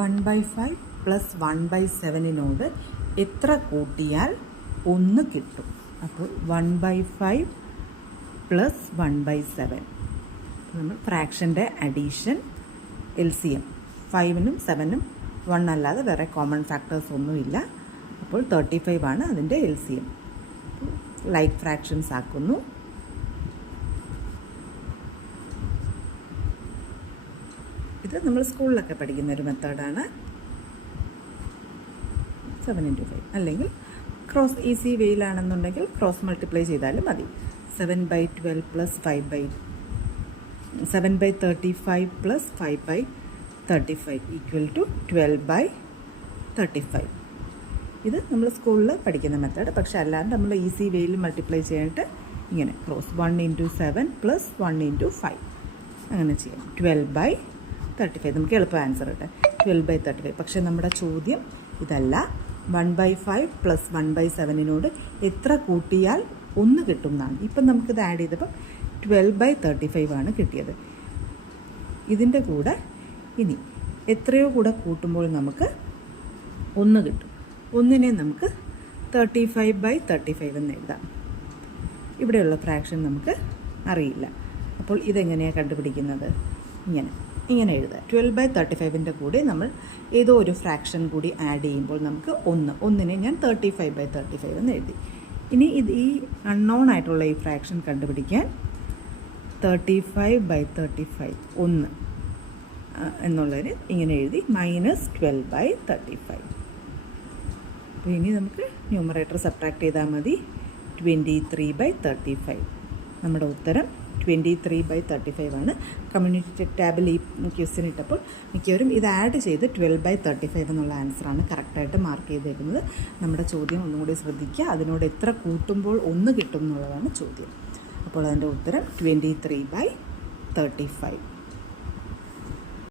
1/5 plus 1/7 എത്ര കൂട്ടിയാൽ 1 കിട്ടും? അപ്പോൾ 1/5 പ്ലസ് 1/7 നമ്മൾ ഫ്രാക്ഷൻ്റെ അഡീഷൻ LCM 5-നും 7-നും 1 അല്ലാതെ വേറെ കോമൺ ഫാക്ടേഴ്സ് ഒന്നുമില്ല. അപ്പോൾ 35 ആണ് അതിൻ്റെ LCM. ലൈക്ക് ഫ്രാക്ഷൻസ് ആക്കുന്നു. ഇത് നമ്മൾ സ്കൂളിലൊക്കെ പഠിക്കുന്ന ഒരു മെത്തേഡാണ്. 7 × 5 അല്ലെങ്കിൽ ക്രോസ് ഈസി വേയിലാണെന്നുണ്ടെങ്കിൽ ക്രോസ് മൾട്ടിപ്ലൈ ചെയ്താലും മതി. 7/12 പ്ലസ് 7/35 പ്ലസ് 5/35 ഈക്വൽ ടു 12/35. ഇത് നമ്മൾ സ്കൂളിൽ പഠിക്കുന്ന മെത്തേഡ്. പക്ഷെ അല്ലാണ്ട് നമ്മൾ ഈസി വേയിൽ മൾട്ടിപ്ലൈ ചെയ്യാനായിട്ട് ഇങ്ങനെ ക്രോസ് 1 × 7 പ്ലസ് 1 × 5 അങ്ങനെ ചെയ്യാം. 12/35 നമുക്ക് എളുപ്പം ആൻസർ കിട്ടും. 12/35. പക്ഷേ നമ്മുടെ ചോദ്യം ഇതല്ല. 1/5 പ്ലസ് 1/7 എത്ര കൂട്ടിയാൽ 1 കിട്ടും എന്നാണ്. ഇപ്പം നമുക്കിത് ആഡ് ചെയ്തപ്പോൾ 12/35 ആണ് കിട്ടിയത്. ഇതിൻ്റെ കൂടെ ഇനി എത്രയോ കൂടെ കൂട്ടുമ്പോൾ നമുക്ക് 1 കിട്ടും. 1-നെ നമുക്ക് 35/35 എന്ന് എഴുതാം. ഇവിടെയുള്ള ഫ്രാക്ഷൻ നമുക്ക് അറിയില്ല. അപ്പോൾ ഇതെങ്ങനെയാണ് കണ്ടുപിടിക്കുന്നത്? ഇങ്ങനെ എഴുതുക. 12/35 കൂടെ നമ്മൾ ഏതോ ഒരു ഫ്രാക്ഷൻ കൂടി ആഡ് ചെയ്യുമ്പോൾ നമുക്ക് 1-നെ ഞാൻ 35/35 എന്ന് എഴുതി. ഇനി ഈ അൺനോൺ ആയിട്ടുള്ള ഈ ഫ്രാക്ഷൻ കണ്ടുപിടിക്കാൻ 35/35 1 എന്നുള്ളതിന് ഇങ്ങനെ എഴുതി -12/35. അപ്പോൾ ഇനി നമുക്ക് ന്യൂമറേറ്റർ സബ്ട്രാക്ട് ചെയ്താൽ മതി. 23/35. നമ്മുടെ ഉത്തരം 23/35 ആണ്. കമ്മ്യൂണിറ്റി ടാബിൽ ഈ ക്വസ്റ്റ്യൻ ഇട്ടപ്പോൾ മിക്കവരും ഇത് ആഡ് ചെയ്ത് 12/35 എന്നുള്ള ആൻസറാണ് കറക്റ്റായിട്ട് മാർക്ക് ചെയ്തേക്കുന്നത്. നമ്മുടെ ചോദ്യം ഒന്നുകൂടി ശ്രദ്ധിക്കുക. അതിനോട് എത്ര കൂട്ടുമ്പോൾ 1 കിട്ടും എന്നുള്ളതാണ് ചോദ്യം. അപ്പോൾ അതിൻ്റെ ഉത്തരം 23/35.